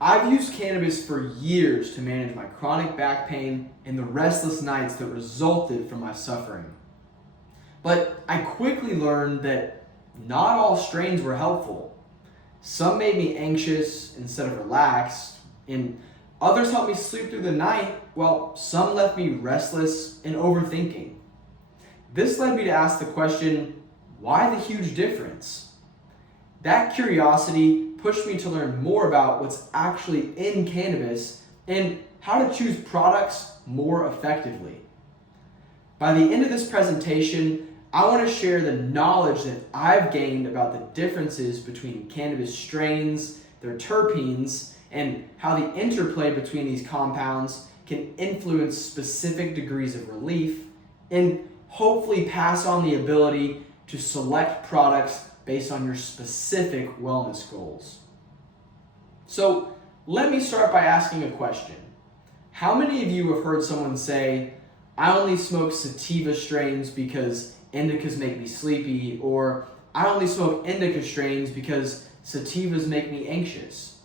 I've used cannabis for years to manage my chronic back pain and the restless nights that resulted from my suffering. But I quickly learned that not all strains were helpful. Some made me anxious instead of relaxed, and others helped me sleep through the night, while some left me restless and overthinking. This led me to ask the question, why the huge difference? That curiosity pushed me to learn more about what's actually in cannabis and how to choose products more effectively. By the end of this presentation, I want to share the knowledge that I've gained about the differences between cannabis strains, their terpenes, and how the interplay between these compounds can influence specific degrees of relief, and hopefully pass on the ability to select products based on your specific wellness goals. So let me start by asking a question. How many of you have heard someone say, I only smoke sativa strains because indicas make me sleepy, or I only smoke indica strains because sativas make me anxious?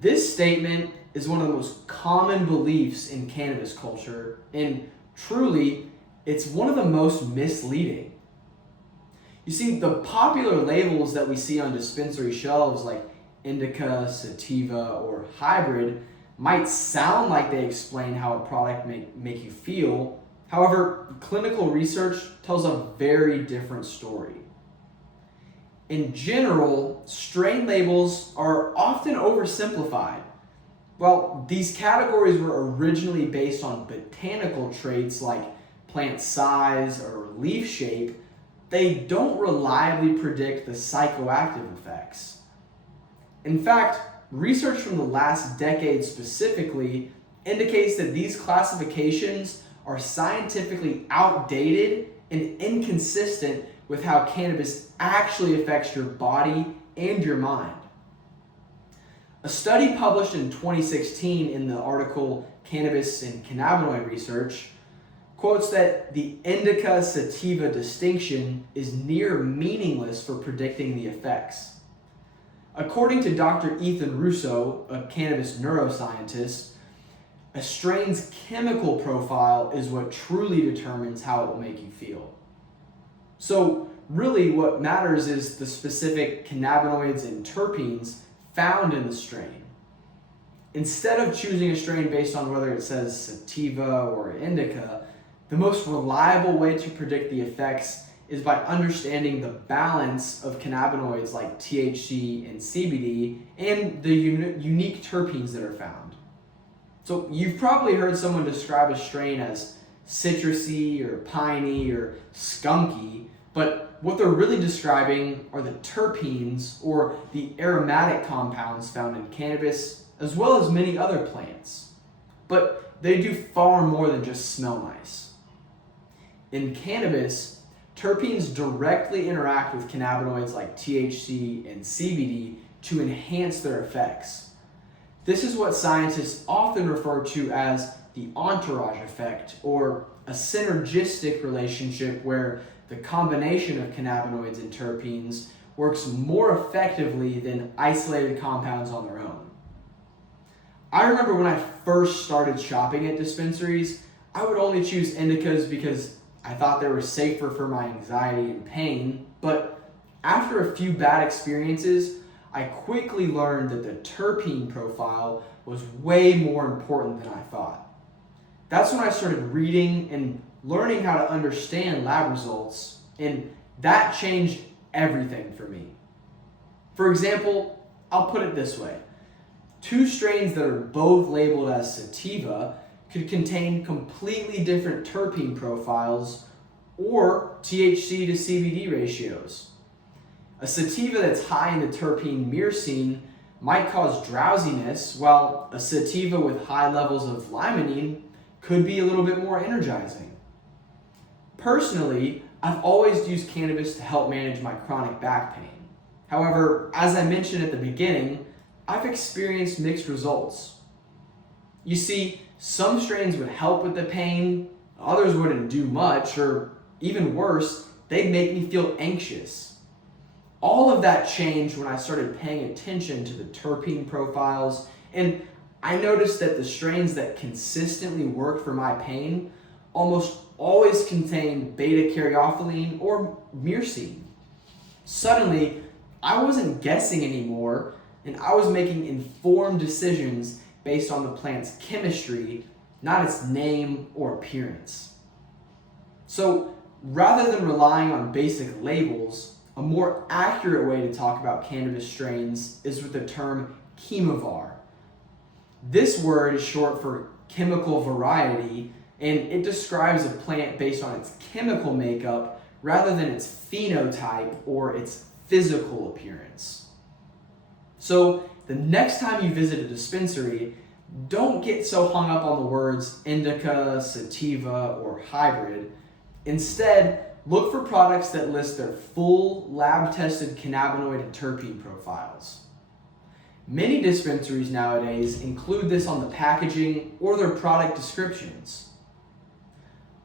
This statement is one of the most common beliefs in cannabis culture, and truly, it's one of the most misleading. You see, the popular labels that we see on dispensary shelves like indica, sativa, or hybrid might sound like they explain how a product make you feel. However, clinical research tells a very different story. In general, strain labels are often oversimplified. While these categories were originally based on botanical traits like plant size or leaf shape, they don't reliably predict the psychoactive effects. In fact, research from the last decade specifically indicates that these classifications are scientifically outdated and inconsistent with how cannabis actually affects your body and your mind. A study published in 2016 in the article Cannabis and Cannabinoid Research quotes that the indica-sativa distinction is near meaningless for predicting the effects. According to Dr. Ethan Russo, a cannabis neuroscientist, a strain's chemical profile is what truly determines how it will make you feel. So really what matters is the specific cannabinoids and terpenes found in the strain. Instead of choosing a strain based on whether it says sativa or indica, the most reliable way to predict the effects is by understanding the balance of cannabinoids like THC and CBD and the unique terpenes that are found. So you've probably heard someone describe a strain as citrusy or piney or skunky, but what they're really describing are the terpenes or the aromatic compounds found in cannabis as well as many other plants. But they do far more than just smell nice. In cannabis, terpenes directly interact with cannabinoids like THC and CBD to enhance their effects. This is what scientists often refer to as the entourage effect, or a synergistic relationship where the combination of cannabinoids and terpenes works more effectively than isolated compounds on their own. I remember when I first started shopping at dispensaries, I would only choose indicas because I thought they were safer for my anxiety and pain, but after a few bad experiences, I quickly learned that the terpene profile was way more important than I thought. That's when I started reading and learning how to understand lab results, and that changed everything for me. For example, I'll put it this way. 2 strains that are both labeled as sativa could contain completely different terpene profiles or THC to CBD ratios. A sativa that's high in the terpene myrcene might cause drowsiness, while a sativa with high levels of limonene could be a little bit more energizing. Personally, I've always used cannabis to help manage my chronic back pain. However, as I mentioned at the beginning, I've experienced mixed results. You see, some strains would help with the pain, others wouldn't do much, or even worse, they'd make me feel anxious. All of that changed when I started paying attention to the terpene profiles, and I noticed that the strains that consistently worked for my pain almost always contained beta-caryophyllene or myrcene. Suddenly, I wasn't guessing anymore, and I was making informed decisions based on the plant's chemistry, not its name or appearance. So, rather than relying on basic labels, a more accurate way to talk about cannabis strains is with the term chemovar. This word is short for chemical variety, and it describes a plant based on its chemical makeup rather than its phenotype or its physical appearance. So the next time you visit a dispensary, don't get so hung up on the words indica, sativa, or hybrid. Instead, look for products that list their full lab-tested cannabinoid and terpene profiles. Many dispensaries nowadays include this on the packaging or their product descriptions.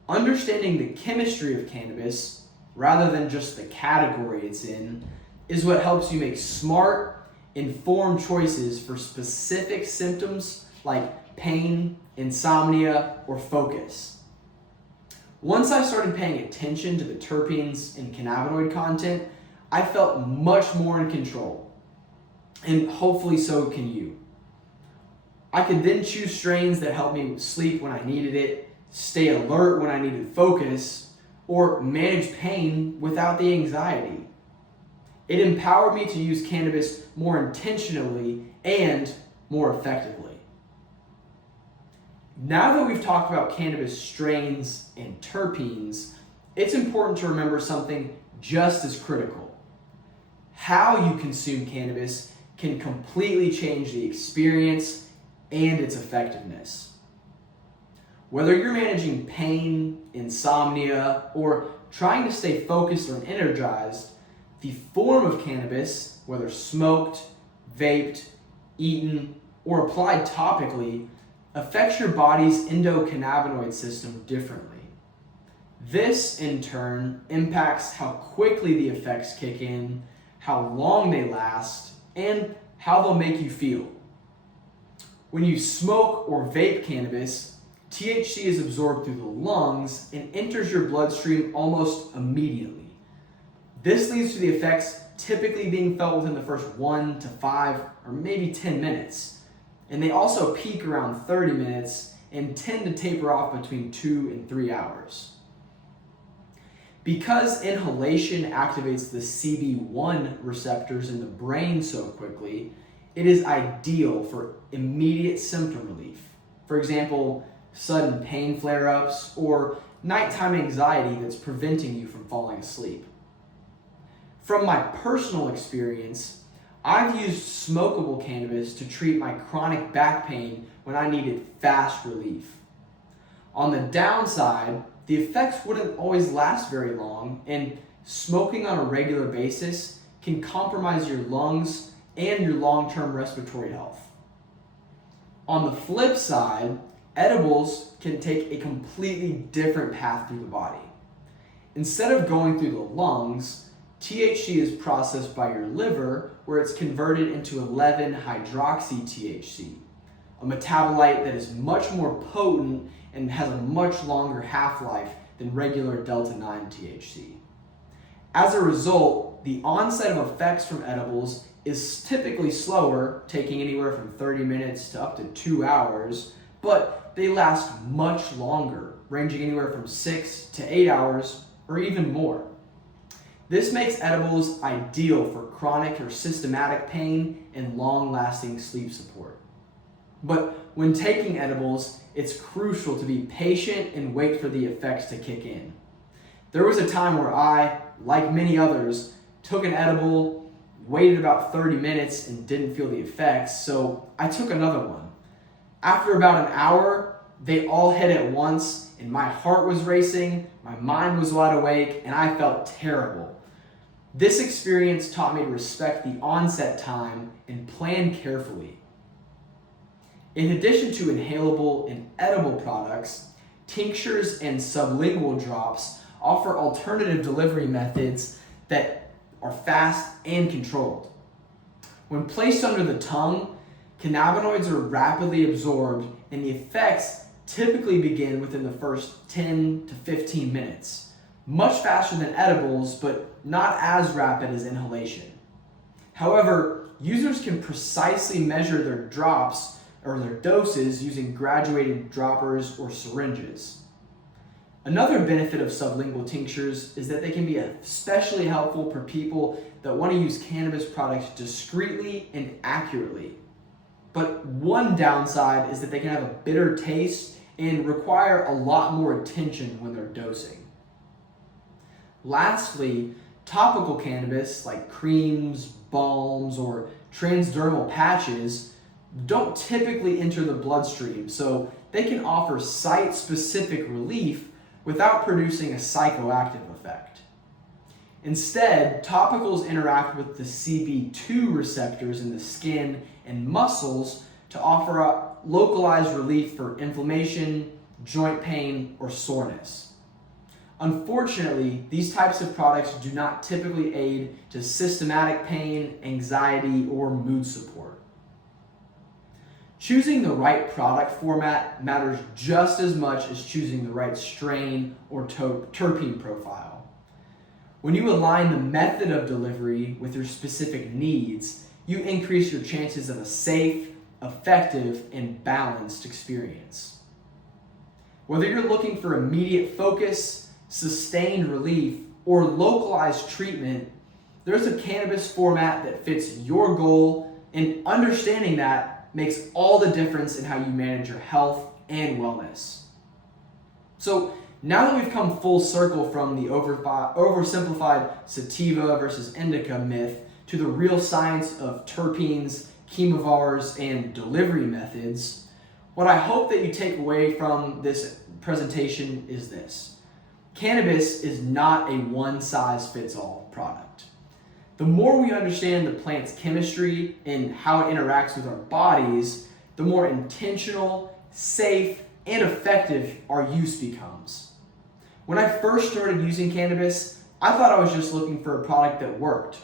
Understanding the chemistry of cannabis, rather than just the category it's in, is what helps you make smart, informed choices for specific symptoms like pain, insomnia, or focus. Once I started paying attention to the terpenes and cannabinoid content, I felt much more in control. And hopefully so can you. I could then choose strains that helped me sleep when I needed it, stay alert when I needed focus, or manage pain without the anxiety. It empowered me to use cannabis more intentionally and more effectively. Now that we've talked about cannabis strains and terpenes, it's important to remember something just as critical. How you consume cannabis can completely change the experience and its effectiveness. Whether you're managing pain, insomnia, or trying to stay focused or energized, the form of cannabis, whether smoked, vaped, eaten, or applied topically, affects your body's endocannabinoid system differently. This, in turn, impacts how quickly the effects kick in, how long they last, and how they'll make you feel. When you smoke or vape cannabis, THC is absorbed through the lungs and enters your bloodstream almost immediately. This leads to the effects typically being felt within the first 1 to 5 or maybe 10 minutes. And they also peak around 30 minutes and tend to taper off between 2 and 3 hours. Because inhalation activates the CB1 receptors in the brain so quickly, it is ideal for immediate symptom relief. For example, sudden pain flare-ups or nighttime anxiety that's preventing you from falling asleep. From my personal experience, I've used smokable cannabis to treat my chronic back pain when I needed fast relief. On the downside, the effects wouldn't always last very long, and smoking on a regular basis can compromise your lungs and your long-term respiratory health. On the flip side, edibles can take a completely different path through the body. Instead of going through the lungs, THC is processed by your liver, where it's converted into 11-hydroxy-THC, a metabolite that is much more potent and has a much longer half-life than regular delta-9 THC. As a result, the onset of effects from edibles is typically slower, taking anywhere from 30 minutes to up to 2 hours, but they last much longer, ranging anywhere from 6 to 8 hours or even more. This makes edibles ideal for chronic or systematic pain and long-lasting sleep support. But when taking edibles, it's crucial to be patient and wait for the effects to kick in. There was a time where I, like many others, took an edible, waited about 30 minutes and didn't feel the effects, so I took another one. After about an hour, they all hit at once, and my heart was racing, my mind was wide awake, and I felt terrible. This experience taught me to respect the onset time and plan carefully. In addition to inhalable and edible products, tinctures and sublingual drops offer alternative delivery methods that are fast and controlled. When placed under the tongue, cannabinoids are rapidly absorbed, and the effects typically begin within the first 10 to 15 minutes, much faster than edibles, but not as rapid as inhalation. However, users can precisely measure their drops or their doses using graduated droppers or syringes. Another benefit of sublingual tinctures is that they can be especially helpful for people that want to use cannabis products discreetly and accurately. But one downside is that they can have a bitter taste and require a lot more attention when they're dosing. Lastly, topical cannabis like creams, balms, or transdermal patches don't typically enter the bloodstream, so they can offer site-specific relief without producing a psychoactive effect. Instead, topicals interact with the CB2 receptors in the skin and muscles to offer a localized relief for inflammation, joint pain, or soreness. Unfortunately, these types of products do not typically aid to systematic pain, anxiety, or mood support. Choosing the right product format matters just as much as choosing the right strain or terpene profile. When you align the method of delivery with your specific needs, you increase your chances of a safe, effective, and balanced experience. Whether you're looking for immediate focus, sustained relief, or localized treatment, there's a cannabis format that fits your goal, and understanding that makes all the difference in how you manage your health and wellness. So now that we've come full circle from the oversimplified sativa versus indica myth to the real science of terpenes, chemovars, and delivery methods, what I hope that you take away from this presentation is this. Cannabis is not a one-size-fits-all product. The more we understand the plant's chemistry and how it interacts with our bodies, the more intentional, safe, and effective our use becomes. When I first started using cannabis, I thought I was just looking for a product that worked.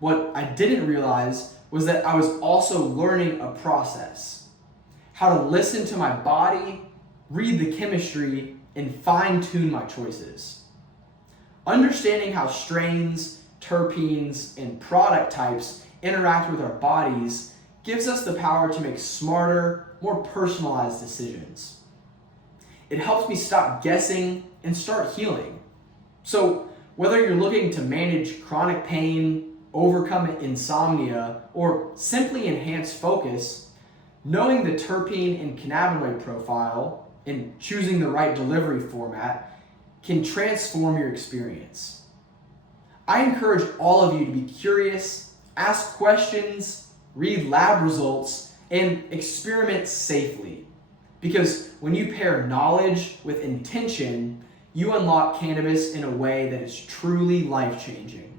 What I didn't realize was that I was also learning a process. How to listen to my body, read the chemistry, and fine-tune my choices. Understanding how strains, terpenes, and product types interact with our bodies gives us the power to make smarter, more personalized decisions. It helps me stop guessing and start healing. So whether you're looking to manage chronic pain, overcome insomnia, or simply enhance focus, knowing the terpene and cannabinoid profile and choosing the right delivery format can transform your experience. I encourage all of you to be curious, ask questions, read lab results, and experiment safely. Because when you pair knowledge with intention, you unlock cannabis in a way that is truly life-changing.